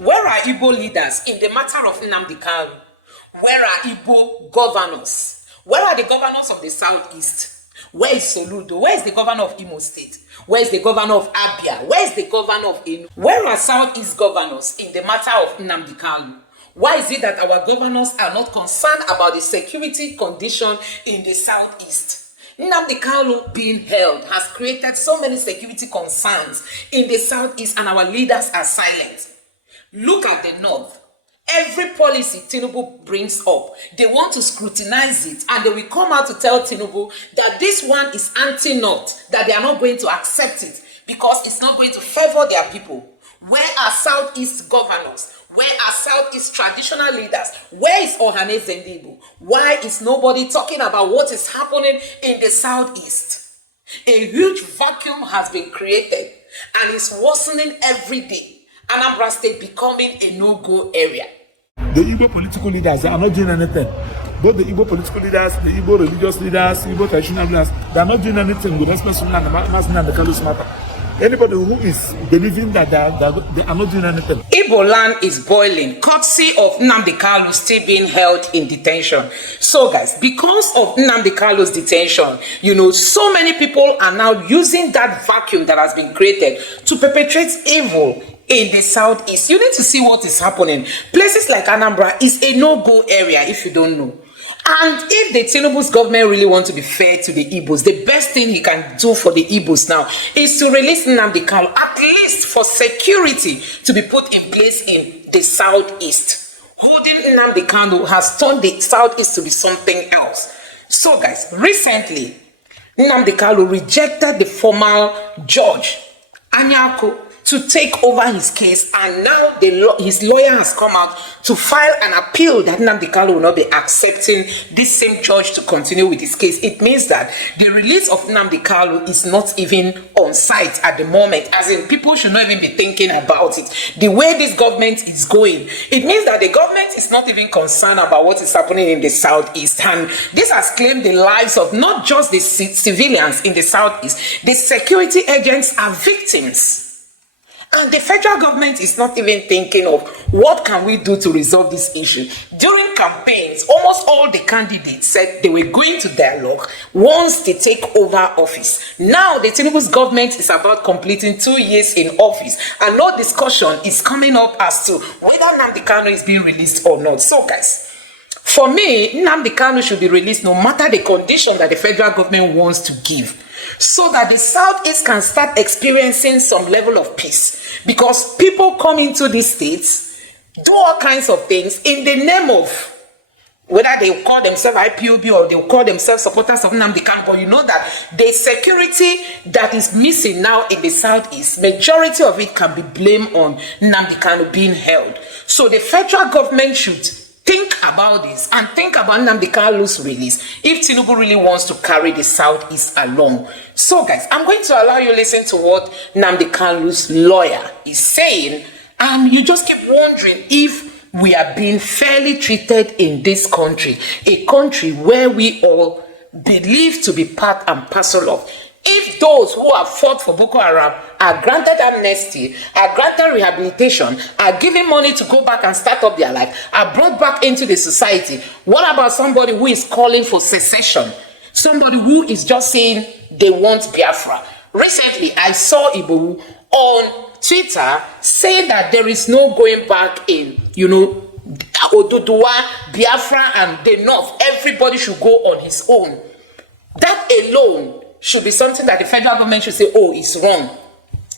Where are Igbo leaders in the matter of Nnamdi Kanu? Where are Igbo governors? Where are the governors of the Southeast? Where is Soludo? Where is the governor of Imo State? Where is the governor of Abia? Where is the governor of Inu? Where are Southeast governors in the matter of Nnamdi Kanu? Why is it that our governors are not concerned about the security condition in the Southeast? Nnamdi Kanu being held has created so many security concerns in the Southeast, and our leaders are silent. Look at the North. Every policy Tinubu brings up, they want to scrutinize it, and they will come out to tell Tinubu that this one is anti-North, that they are not going to accept it because it's not going to favor their people. Where are Southeast governors? Where are Southeast traditional leaders? Where is Ohane Zendibu? Why is nobody talking about what is happening in the Southeast? A huge vacuum has been created and is worsening every day. Anambra State becoming a no-go area. The Igbo political leaders, they are not doing anything. Both the Igbo political leaders, the Igbo religious leaders, Igbo traditional leaders, they are not doing anything with respect to Nnamdi Kanu's matter. Anybody who is believing that they are not doing anything. Igbo land is boiling, courtesy of Nnamdi Kanu still being held in detention. So guys, because of Nnamdi Kanu's detention, so many people are now using that vacuum that has been created to perpetrate evil in the Southeast. You need to see what is happening. Places like Anambra is a no-go area if you don't know. And if the Tinubu's government really want to be fair to the Igbos, the best thing he can do for the Igbos now is to release Nnamdi Kanu, at least for security to be put in place in the Southeast. Holding Nnamdi Kanu has turned the Southeast to be something else. So guys, recently, Nnamdi Kanu rejected the former judge, Anyako, to take over his case, and now his lawyer has come out to file an appeal that Nnamdi Kanu will not be accepting this same judge to continue with his case. It means that the release of Nnamdi Kanu is not even on site at the moment, as in people should not even be thinking about it. The way this government is going, it means that the government is not even concerned about what is happening in the Southeast, and this has claimed the lives of not just the civilians in the Southeast. The security agents are victims. And the federal government is not even thinking of what can we do to resolve this issue. During campaigns, almost all the candidates said they were going to dialogue once they take over office. Now, the Tinubu's government is about completing 2 years in office, and no discussion is coming up as to whether Nnamdi Kanu is being released or not. So, guys, for me, Nnamdi Kanu should be released no matter the condition that the federal government wants to give, so that the Southeast can start experiencing some level of peace. Because people come into these states, do all kinds of things in the name of whether they call themselves IPOB or they call themselves supporters of Nnamdi Kanu. But you know that the security that is missing now in the Southeast, majority of it can be blamed on Nnamdi Kanu being held. So the federal government should think about this and think about Nnamdi Kanu's release if Tinubu really wants to carry the Southeast along. So guys, I'm going to allow you to listen to what Nnamdi Kanu's lawyer is saying, and you just keep wondering if we are being fairly treated in this country, a country where we all believe to be part and parcel of. If those who have fought for Boko Haram are granted amnesty, are granted rehabilitation, are given money to go back and start up their life, are brought back into the society, what about somebody who is calling for secession? Somebody who is just saying they want Biafra. Recently, I saw Igbo on Twitter saying that there is no going back in, Oduduwa, Biafra, and the North. Everybody should go on his own. That alone should be something that the federal government should say, oh, it's wrong.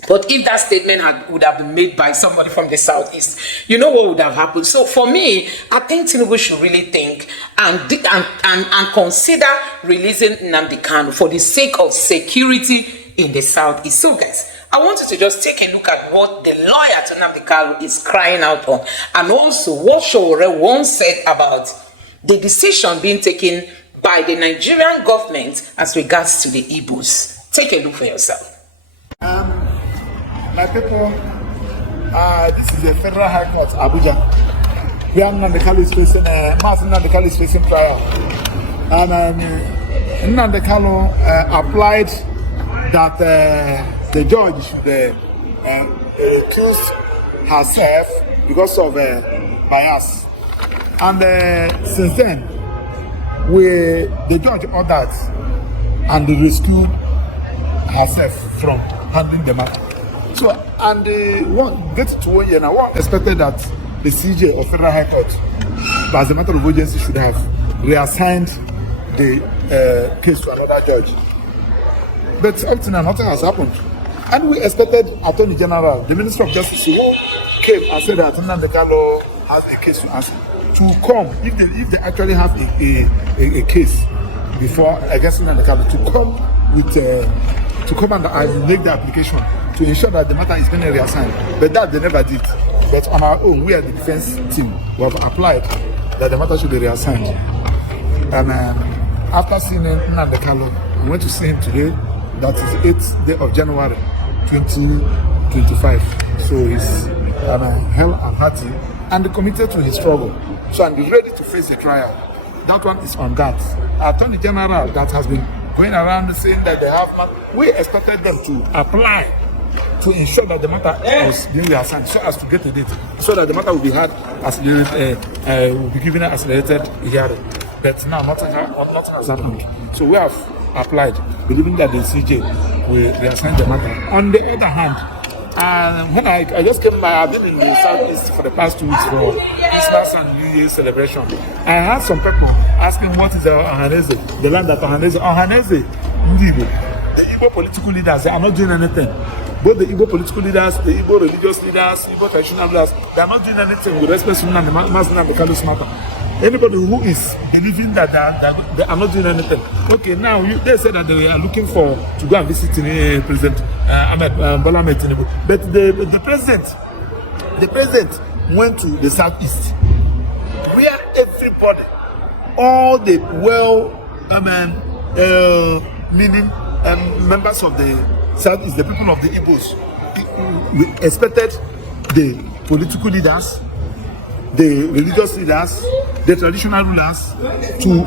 But if that statement would have been made by somebody from the Southeast, you know what would have happened? So for me, I think Tinubu should really think and consider releasing Nnamdi Kanu for the sake of security in the Southeast. So guys, I want you to just take a look at what the lawyer to Nnamdi Kanu is crying out on, and also what Showore once said about the decision being taken by the Nigerian government as regards to the Igbos. Take a look for yourself. My people, this is the Federal High Court, Abuja. Where Nnamdi Kanu is facing, Nnamdi Kanu is facing trial. And Nnamdi Kanu applied that the judge, the accused herself because of bias. And since then, the judge ordered and they rescued herself from handling the matter. So, and one get to 1 year now, one expected that the CJ of Federal High Court, as a matter of urgency, should have reassigned the case to another judge. But up to now, nothing has happened. And we expected Attorney General, the Minister of Justice, who came and said that Nnamdi Kanu has a case to answer, to come, if they actually have a case before against Nnamdi Kanu, to come and make the application to ensure that the matter is being reassigned. But that they never did. But on our own, we are the defense team, we have applied that the matter should be reassigned. And after seeing Nnamdi Kanu, I went to see him today. That is 8th day of January 2025. So he's hell and hearty and committed to his struggle. So I'm ready to face the trial. That one is on that. Attorney General that has been going around saying that they have, we expected them to apply to ensure that the matter was being reassigned so as to get a date, so that the matter will be had as will be given an accelerated hearing. But now nothing has happened. So we have applied, believing that the CJ will reassign the matter. On the other hand, when I just came by, I've been in the Southeast for the past 2 weeks for Christmas and New Year's celebration. I had some people asking what is Ohaneze, the land that Ohaneze, Igbo. The Igbo political leaders, they are not doing anything. Both the Igbo political leaders, the Igbo religious leaders, Igbo traditional leaders, they are not doing anything with respect to Nnamdi Kanu's matter. Anybody who is believing that they are not doing anything. Okay, now they said that they are looking to go and visit President Bola Ahmed Tinubu. But the president went to the Southeast, where everybody, all the meaning members of the Southeast, the people of the Igbos, we expected the political leaders, the religious leaders, the traditional rulers to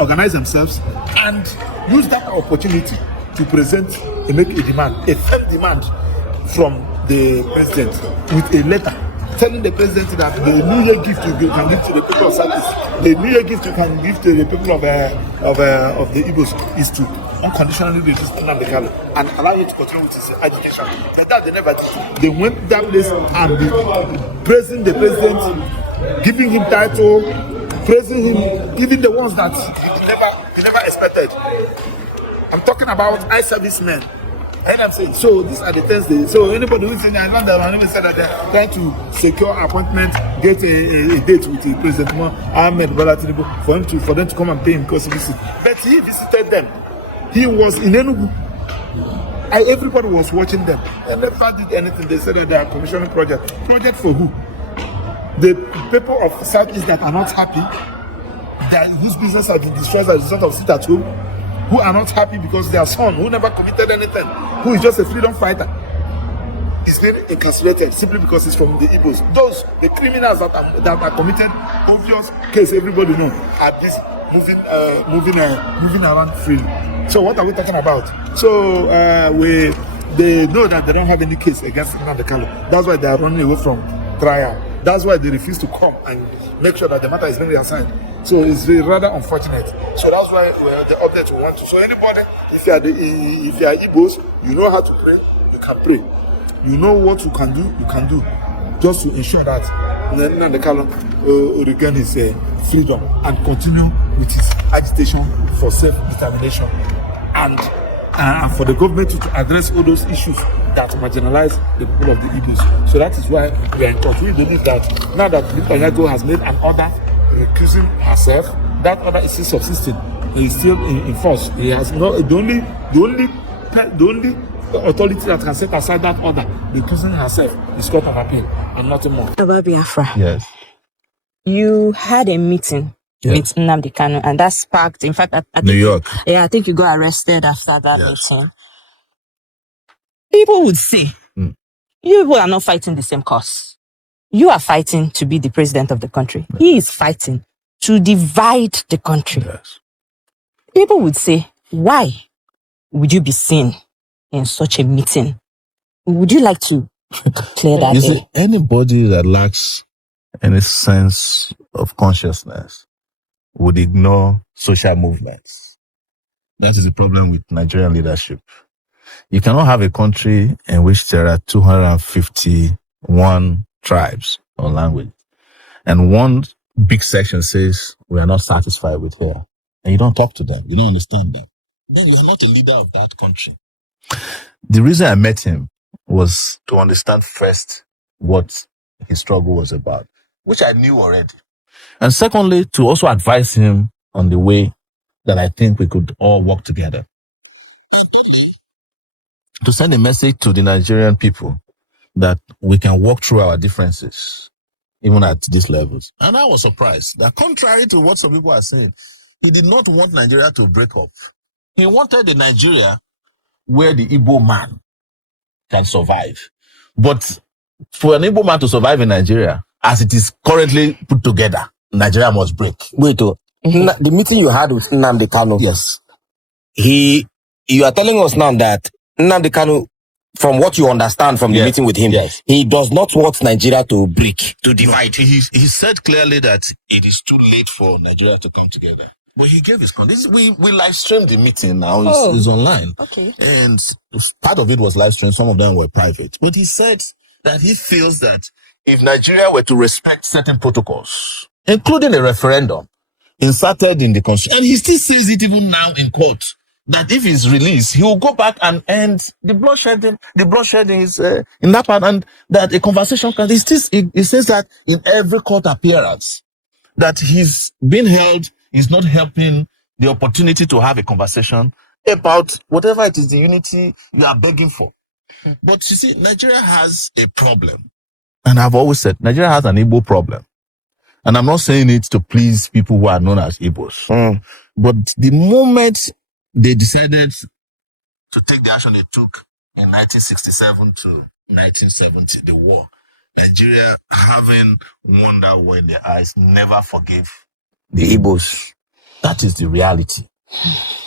organize themselves and use that opportunity to present and make a demand, a firm demand from the president with a letter telling the president that the New Year gift you can give to the people of Southeast, the New Year gift you can give to the people of the Igbos is to unconditionally release Nnamdi Kanu and allow him to continue with his education. But that they never did. They went that place and praising the president, giving him title, praising him, even the ones that he never expected. I'm talking about high servicemen. And I'm saying, so these are the things so anybody who's saying, I know that I said that they're trying to secure appointment, get a date with the President Ahmed Bola Tinubu for them to come and pay him because he visited. But he visited them. He was in Enugu. Everybody was watching them. They never did anything. They said that they are commissioning project. Project for who? The people of Southeast that are not happy, whose business has been destroyed as a result of sit at home, who are not happy because their son, who never committed anything, who is just a freedom fighter, is being incarcerated simply because he's from the Igbos. Those, the criminals that are committed, obvious case everybody knows, are busy moving around freely. So what are we talking about? So they know that they don't have any case against Nnamdi Kanu. That's why they are running away from trial. That's why they refuse to come and make sure that the matter is being reassigned. So it's rather unfortunate. So that's why the update we want to. So anybody, if you are Igbos, you know how to pray, you can pray. You know what you can do, just to ensure that Nnamdi Kanu regain his freedom and continue with his agitation for self-determination and for the government to address all those issues that marginalize the people of the Igbos. So that is why we are in court. We believe that now that Nnamdi has made an order recusing herself, that order is still subsisting. It is still in force. He has the only authority that can set aside that order, recusing herself, is Court of Appeal and nothing more. About Biafra. Yes. You had a meeting with Nnamdi Kanu, and that sparked, in fact, I think New York. I think you got arrested after that meeting. People would say, you people are not fighting the same cause. You are fighting to be the president of the country. Yes. He is fighting to divide the country. Yes. People would say, why would you be seen in such a meeting? Would you like to Clear that You air. see, anybody that lacks any sense of consciousness would ignore social movements. That is the problem with Nigerian leadership. You cannot have a country in which there are 251 tribes or language, and one big section says we are not satisfied with here, and you don't talk to them, you don't understand them. Then you are not a leader of that country. The reason I met him was to understand first what his struggle was about, which I knew already. And secondly, to also advise him on the way that I think we could all work together. To send a message to the Nigerian people that we can walk through our differences, even at these levels. And I was surprised that, contrary to what some people are saying, he did not want Nigeria to break up. He wanted a Nigeria where the Igbo man can survive. But for an Igbo man to survive in Nigeria, as it is currently put together, Nigeria must break. Wait, the meeting you had with Nnamdi Kanu. Yes. You are telling us now that Nnamdi Kanu, from what you understand from the meeting with him, he does not want Nigeria to break, to divide. No, he said clearly that it is too late for Nigeria to come together. But he gave his conditions. We live streamed the meeting now. It's online. Okay. And part of it was live streamed. Some of them were private. But he said that he feels that if Nigeria were to respect certain protocols, including a referendum inserted in the constitution, and he still says it even now in court, that if he's released, he will go back and end the bloodshedding. The bloodshedding is in that part, and that a conversation can. He says that in every court appearance, that he's being held is not helping the opportunity to have a conversation about whatever it is, the unity you are begging for. But you see, Nigeria has a problem. And I've always said, Nigeria has an Igbo problem. And I'm not saying it to please people who are known as Igbos. But the moment they decided to take the action they took in 1967 to 1970, the war, Nigeria, having won that war in their eyes, never forgave the Igbos. That is the reality.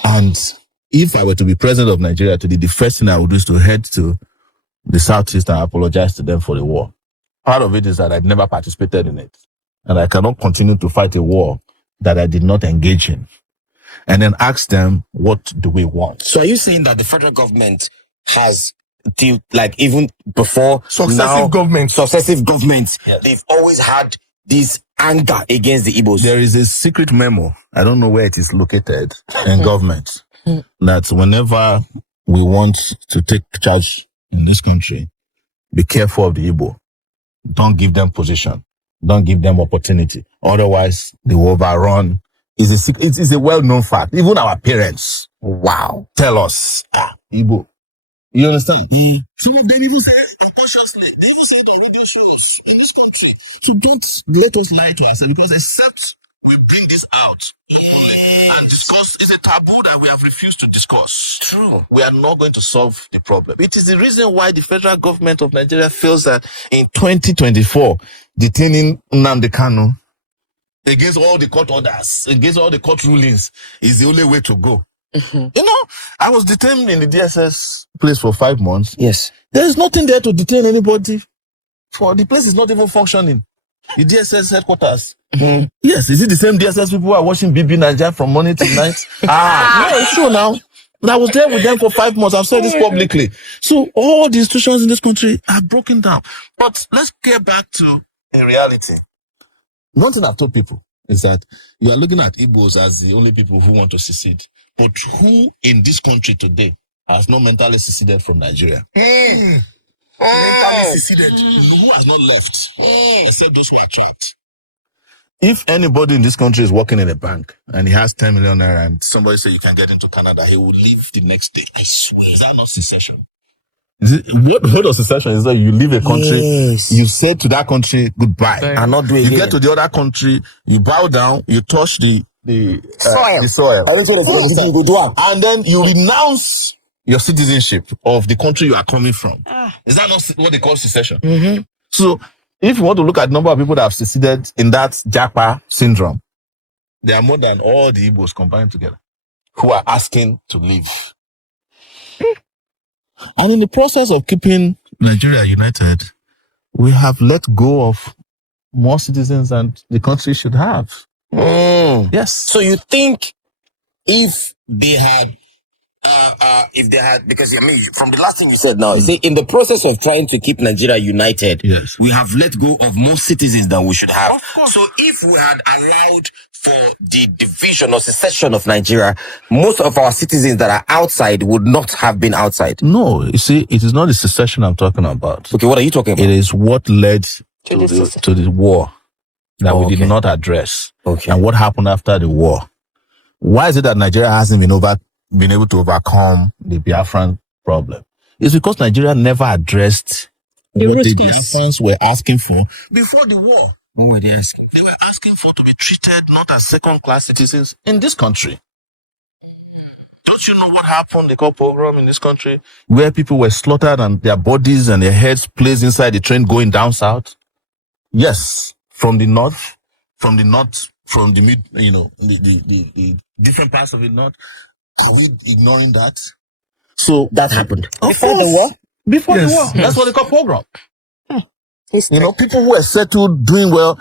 And if I were to be president of Nigeria today, the first thing I would do is to head to the Southeast and apologize to them for the war. Part of it is that I've never participated in it. And I cannot continue to fight a war that I did not engage in. And then ask them, what do we want? So are you saying that the federal government has, even before Successive governments, yes, they've always had this anger against the Igbos? There is a secret memo, I don't know where it is located, in government, that whenever we want to take charge in this country, be careful of the Igbo. Don't give them position. Don't give them opportunity. Otherwise, they will overrun. It is a well-known fact. Even our parents, tell us, Igbo. You understand? Some of them even say it unconsciously. They even say it on radio shows in this country. So don't let us lie to ourselves, because except we bring this out and discuss, it's a taboo that we have refused to discuss. True. We are not going to solve the problem. It is the reason why the federal government of Nigeria feels that in 2024, detaining Nnamdi Kanu against all the court orders, against all the court rulings, is the only way to go. You know, I was detained in the DSS place for 5 months. Yes. There is nothing there to detain anybody. The place is not even functioning. The DSS headquarters. Yes, is it the same DSS people who are watching BB Nigeria from morning to night? No, it's true now. But I was there with them for 5 months. I've said this publicly. So all the institutions in this country are broken down. But let's get back to a reality. One thing I've told people is that you are looking at Igbos as the only people who want to secede. But who in this country today has not mentally seceded from Nigeria? Mentally seceded. Who has not left? Except those who are trapped. If anybody in this country is working in a bank and he has 10 million naira and somebody say you can get into Canada, he will leave the next day. I swear. Is that not secession? What does secession is that you leave a country, you say to that country goodbye, and not do it. You get to the other country, you bow down, you touch the soil. And then you renounce your citizenship of the country you are coming from. Is that not what they call secession? So if you want to look at the number of people that have seceded in that Japa syndrome, there are more than all the Igbos combined together who are asking to leave. And in the process of keeping Nigeria United, we have let go of more citizens than the country should have. Yes. So you think if they had, because I mean, from the last thing you said now, you say in the process of trying to keep Nigeria united, Yes. we have let go of more citizens than we should have. Of course. So if we had allowed for the division or secession of Nigeria, most of our citizens that are outside would not have been outside. No, you see, it is not the secession I'm talking about. Okay, what are you talking about? It is what led to the war that we did not address. Okay. And what happened after the war. Why is it that Nigeria hasn't been able to overcome the Biafran problem? It's because Nigeria never addressed what the Biafrans were asking for before the war. What were they asking? They were asking for to be treated not as second-class citizens in this country. Don't you know what happened? They called pogrom in this country, where people were slaughtered and their bodies and their heads placed inside the train going down south. Yes, from the north, from the mid, the different parts of the north. Are we ignoring that? So That happened before the war. Before the war, that's what they call pogrom. People who were settled, doing well,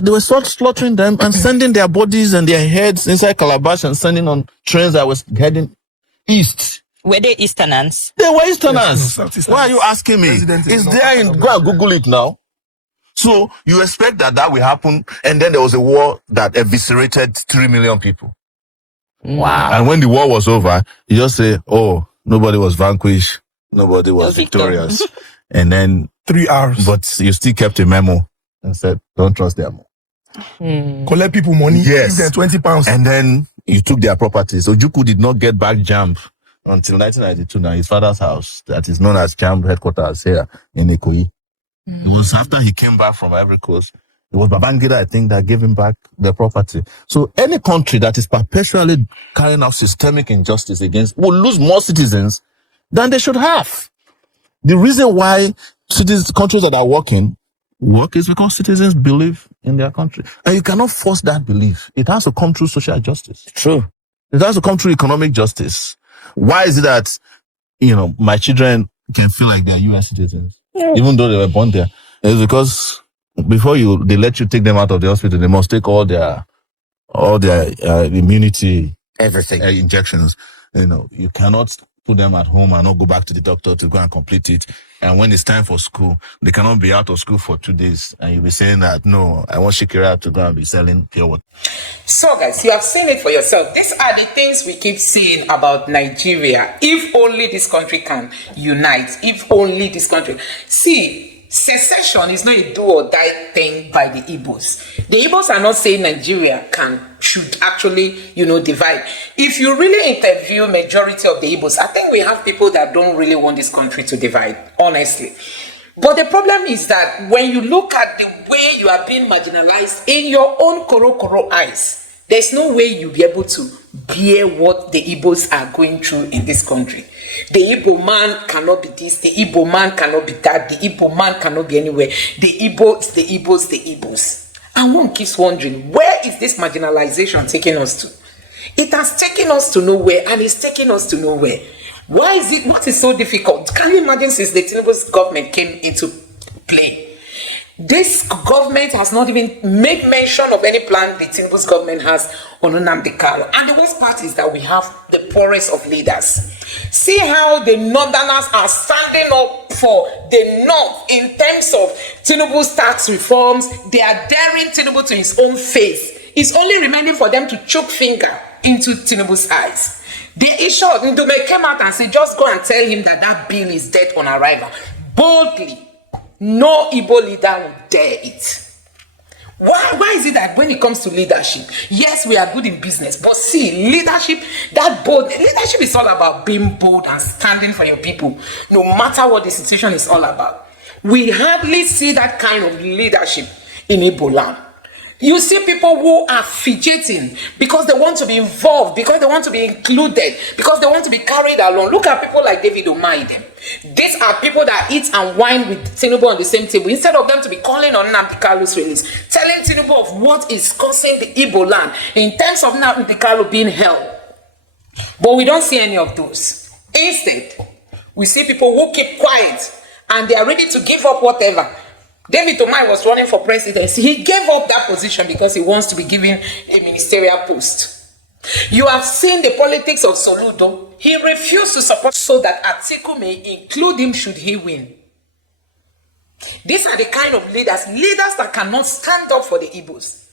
they were slaughtering them and sending their bodies and their heads inside calabash and sending on trains that was heading east. Were they Easterners? They were Easterners. Southeasterners. Why are you asking me? It's there in, go and Google it now. So you expect that will happen, and then there was a war that eviscerated 3 million people. Wow. And when the war was over, you just say, oh, nobody was vanquished, nobody was victorious. And then 3 hours. but you still kept a memo and said, don't trust them. Collect people money. Yes. Give them 20 pounds. And then you took their properties. So Ojukwu did not get back JAMB until 1992 now, his father's house, that is known as JAMB headquarters here in Ikoyi. It was after he came back from Ivory Coast. It was Babangida, I think, that gave him back the property. So any country that is perpetually carrying out systemic injustice against will lose more citizens than they should have. The reason why these countries that are work is because citizens believe in their country. And you cannot force that belief. It has to come through social justice. True. It has to come through economic justice. Why is it that, my children can feel like they're US citizens, even though they were born there? It's because before they let you take them out of the hospital, they must take all their immunity, Everything. Injections. You cannot put them at home and not go back to the doctor to go and complete it. And when it's time for school, they cannot be out of school for 2 days. And you'll be saying that, no, I want Shikira to go and be selling pure water. So guys, you have seen it for yourself. These are the things we keep saying about Nigeria. If only this country can unite. If only this country. See, secession is not a do or die thing by the Igbos. The Igbos are not saying Nigeria should actually, divide. If you really interview majority of the Igbos, I think we have people that don't really want this country to divide, honestly. But the problem is that when you look at the way you are being marginalized in your own koro eyes, there's no way you'll be able to bear what the Igbos are going through in this country. The Igbo man cannot be this, the Igbo man cannot be that, the Igbo man cannot be anywhere. The Igbos. And one keeps wondering, where is this marginalization taking us to? It has taken us to nowhere, and it's taking us to nowhere. Why is it? What is so difficult? Can you imagine since the Tinubu's government came into play? This government has not even made mention of any plan the Tinubu's government has on Nnamdi Kanu. And the worst part is that we have the poorest of leaders. See how the Northerners are standing up for the North in terms of Tinubu's tax reforms. They are daring Tinubu to his own face. It's only remaining for them to choke finger into Tinubu's eyes. They short, Ndume came out and said, just go and tell him that bill is dead on arrival. Boldly. No Igbo leader would dare it. Why is it that when it comes to leadership, yes, we are good in business, but see, leadership is all about being bold and standing for your people, no matter what the situation is all about. We hardly see that kind of leadership in Igbo land. You see people who are fidgeting because they want to be involved, because they want to be included, because they want to be carried along. Look at people like David Umaide. These are people that eat and wine with Tinubu on the same table. Instead of them to be calling on Nnamdi Kanu's release, telling Tinubu of what is causing the Igbo land in terms of Nnamdi Kanu being held. But we don't see any of those. Instead, we see people who keep quiet and they are ready to give up whatever. David Omai was running for presidency. He gave up that position because he wants to be given a ministerial post. You have seen the politics of Soludo. He refused to support so that Atiku may include him should he win. These are the kind of leaders that cannot stand up for the Igbos.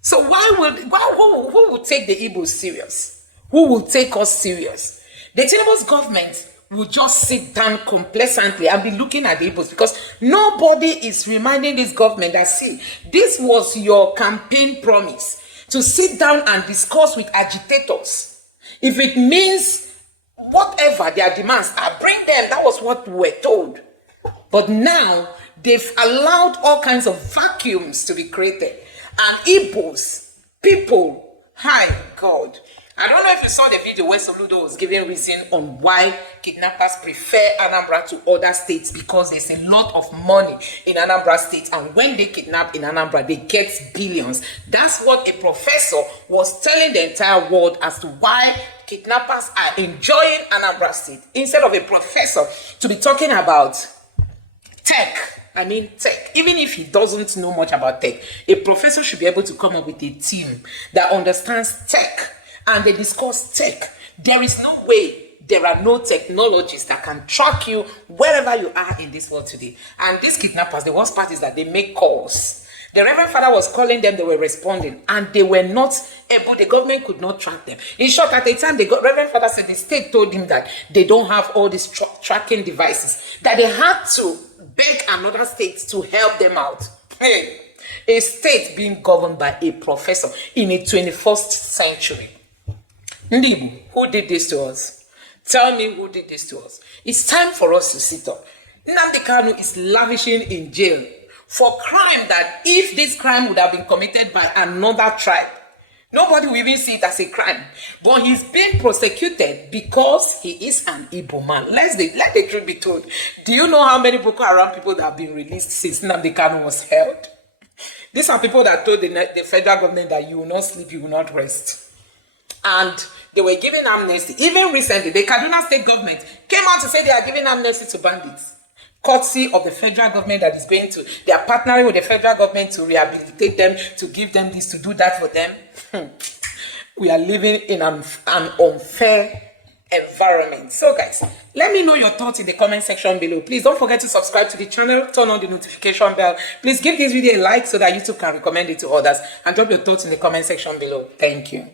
So who will take the Igbos serious? Who will take us serious? The Tinubu's government will just sit down complacently and be looking at the Igbos, because nobody is reminding this government that, see, this was your campaign promise, to sit down and discuss with agitators. If it means whatever their demands are, bring them. That was what we were told. But now they've allowed all kinds of vacuums to be created. And Igbos, people, hi God. I don't know if you saw the video where Soludo was giving reason on why kidnappers prefer Anambra to other states, because there's a lot of money in Anambra state, and when they kidnap in Anambra, they get billions. That's what a professor was telling the entire world as to why kidnappers are enjoying Anambra state, instead of a professor to be talking about tech. I mean tech. Even if he doesn't know much about tech, a professor should be able to come up with a team that understands tech, and they discuss tech. There is no way there are no technologies that can track you wherever you are in this world today. And these kidnappers, the worst part is that they make calls. The Reverend Father was calling them, they were responding, and they were not able, the government could not track them. In short, at the time, the Reverend Father said the state told him that they don't have all these tracking devices, that they had to beg another state to help them out. Hey, a state being governed by a professor in a 21st century. Ndibu, who did this to us? Tell me who did this to us. It's time for us to sit up. Nnamdi Kanu is lavishing in jail for crime that, if this crime would have been committed by another tribe, nobody will even see it as a crime. But he's being prosecuted because he is an Igbo man. Let the truth be told. Do you know how many Boko Haram people that have been released since Nnamdi Kanu was held? These are people that told the federal government that you will not sleep, you will not rest. And they were giving amnesty. Even recently, the Kaduna state government came out to say they are giving amnesty to bandits, courtesy of the federal government that is going to, they are partnering with the federal government to rehabilitate them, to give them this, to do that for them. We are living in an unfair environment. So guys, let me know your thoughts in the comment section below. Please don't forget to subscribe to the channel, turn on the notification bell. Please give this video a like so that YouTube can recommend it to others, and drop your thoughts in the comment section below. Thank you.